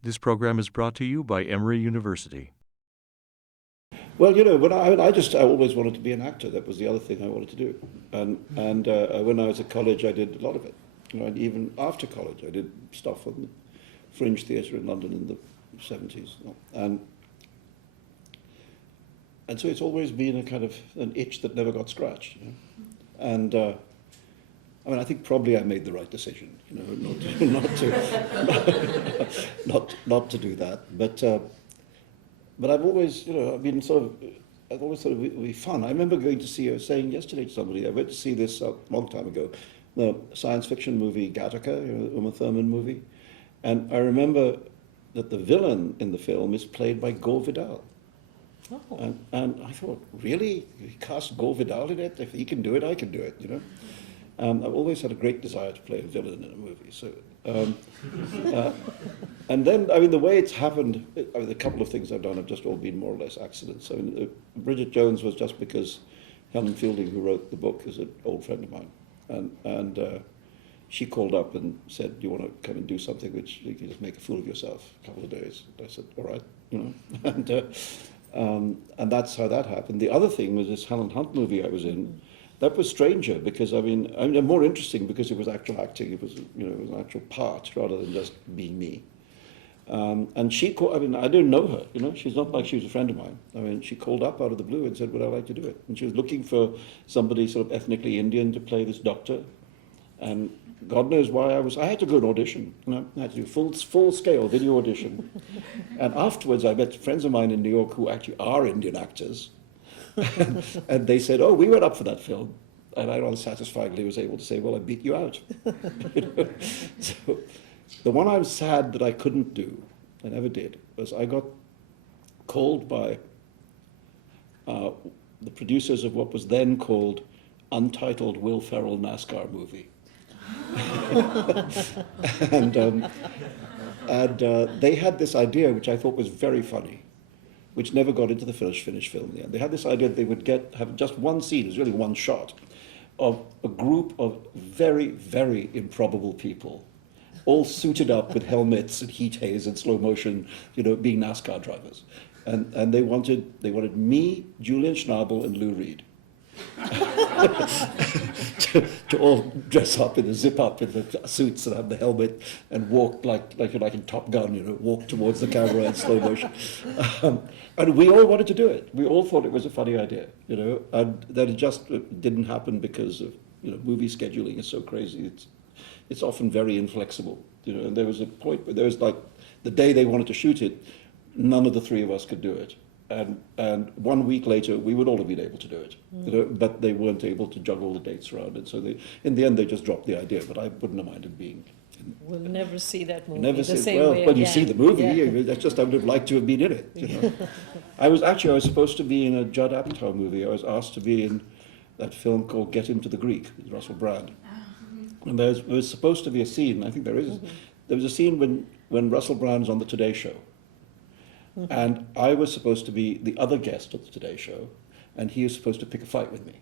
This program is brought to you by Emory University. Well, when I always wanted to be an actor. That was the other thing I wanted to do. And when I was at college, I did a lot of it. And even after college, I did stuff on the Fringe Theatre in London in the 70s. And so it's always been a kind of an itch that never got scratched. And I think probably I made the right decision, not to do that. But I've always, I've always thought it would be fun. I remember going to see, I was saying yesterday to somebody, I went to see this a long time ago, the science fiction movie Gattaca, the Uma Thurman movie. And I remember that the villain in the film is played by Gore Vidal. Oh. And I thought, really? You cast Gore Vidal in it? If he can do it, I can do it, I've always had a great desire to play a villain in a movie. So, and then, the way it's happened, a couple of things I've done have just all been more or less accidents. Bridget Jones was just because Helen Fielding, who wrote the book, is an old friend of mine. And she called up and said, do you want to come and do something which you can just make a fool of yourself a couple of days? And I said, all right, and that's how that happened. The other thing was this Helen Hunt movie I was in. That was stranger because, more interesting because it was actual acting. It was, it was an actual part rather than just being me. And she called, I didn't know her, she's not like she was a friend of mine. She called up out of the blue and said, would I like to do it? And she was looking for somebody sort of ethnically Indian to play this doctor. And God knows why I had to go and audition, I had to do full scale video audition. And afterwards I met friends of mine in New York who actually are Indian actors. And they said, oh, we went up for that film. And I unsatisfiedly was able to say, well, I beat you out. So the one I'm sad that I couldn't do, I never did, was I got called by the producers of what was then called Untitled Will Ferrell Nascar movie. and they had this idea, which I thought was very funny, which never got into the finished film in the end. They had this idea that they would have just one scene, it was really one shot, of a group of very, very improbable people, all suited up with helmets and heat haze and slow motion, being NASCAR drivers. And they wanted me, Julian Schnabel, and Lou Reed. to all dress up in the zip up in the suits and have the helmet and walk like in Top Gun, walk towards the camera in slow motion. And we all wanted to do it. We all thought it was a funny idea, and that it just didn't happen because of, movie scheduling is so crazy. It's often very inflexible, and there was a point where there was the day they wanted to shoot it, none of the three of us could do it. And 1 week later, we would all have been able to do it, but they weren't able to juggle the dates around it. So in the end, they just dropped the idea. But I wouldn't have minded being. We'll never see that movie. Never see. Well, when you see the movie, that's just I would have liked to have been in it. I was supposed to be in a Judd Apatow movie. I was asked to be in that film called Get Him to the Greek with Russell Brand. And there was supposed to be a scene. I think there is. There was a scene when Russell Brand's on the Today Show. And I was supposed to be the other guest at the Today Show, and he was supposed to pick a fight with me.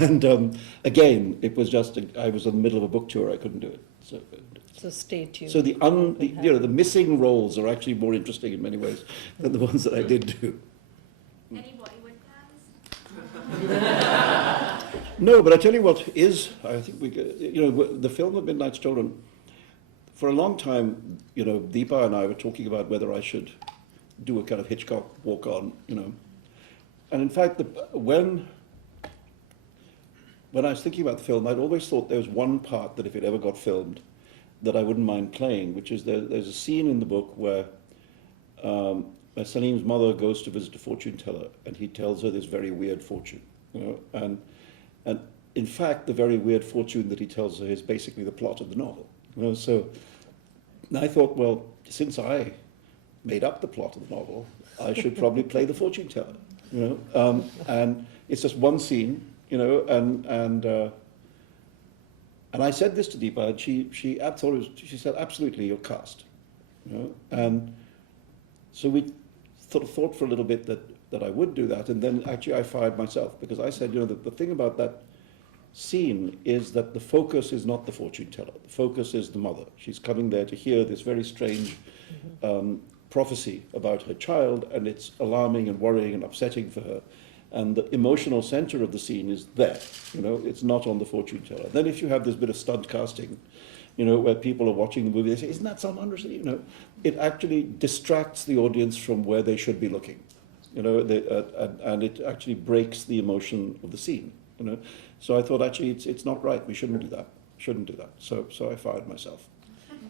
And again, it was just, I was in the middle of a book tour, I couldn't do it. So stay tuned. So the missing roles are actually more interesting in many ways than the ones that I did do. Any Bollywood plans? No, but I tell you what is, I think the film of Midnight's Children, for a long time, Deepa and I were talking about whether I should do a kind of Hitchcock walk-on, And in fact, when I was thinking about the film, I'd always thought there was one part that if it ever got filmed, that I wouldn't mind playing, which is there's a scene in the book where Salim's mother goes to visit a fortune teller, and he tells her this very weird fortune, and in fact, the very weird fortune that he tells her is basically the plot of the novel. So I thought, well, since I made up the plot of the novel, I should probably play the fortune teller, and it's just one scene, and I said this to Deepa, and she said, absolutely, you're cast, and so we sort of thought for a little bit that I would do that, and then actually I fired myself, because I said, the thing about that scene is that the focus is not the fortune teller. The focus is the mother. She's coming there to hear this very strange prophecy about her child, and it's alarming and worrying and upsetting for her. And the emotional center of the scene is there. You know, it's not on the fortune teller. Then if you have this bit of stunt casting, you know, where people are watching the movie, they say, "Isn't that Salman Rushdie?" You know, it actually distracts the audience from where they should be looking. You know, and it actually breaks the emotion of the scene. You know, so I thought actually it's not right. We shouldn't do that. So I fired myself.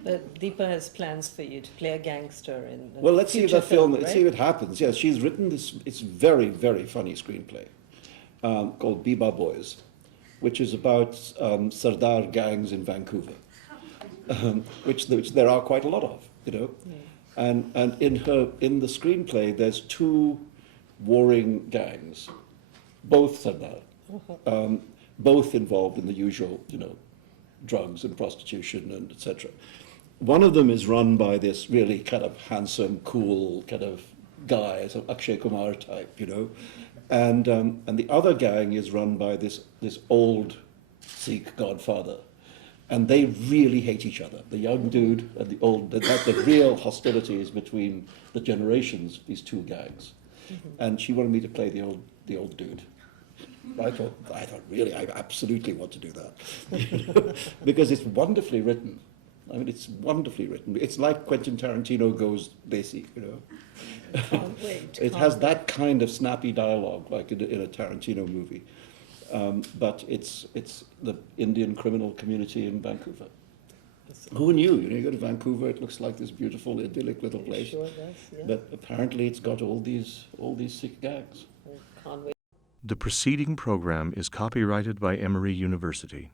But Deepa has plans for you to play a gangster in a Well, let's see if future that film. right? Let's see if it happens. Yes, she's written this. It's very, very funny screenplay called Biba Boys, which is about Sardar gangs in Vancouver, which there are quite a lot of. You know, and in the screenplay there's two warring gangs, both Sardar, both involved in the usual, you know, drugs and prostitution and etc. One of them is run by this really kind of handsome, cool kind of guy, some Akshay Kumar type, you know, and the other gang is run by this old Sikh godfather, and they really hate each other. The young dude and the old, the real hostilities between the generations of these two gangs. And she wanted me to play the old dude. I thought really, I absolutely want to do that because it's wonderfully written. I mean, it's wonderfully written. It's like Quentin Tarantino goes Desi, you know. Can't wait. It has that kind of snappy dialogue, like in a Tarantino movie. But it's the Indian criminal community in Vancouver. Who knew? You know, you go to Vancouver, it looks like this beautiful, idyllic little place. Sure does, yeah. But apparently it's got all these Sikh gangs. Can't wait. The preceding program is copyrighted by Emory University.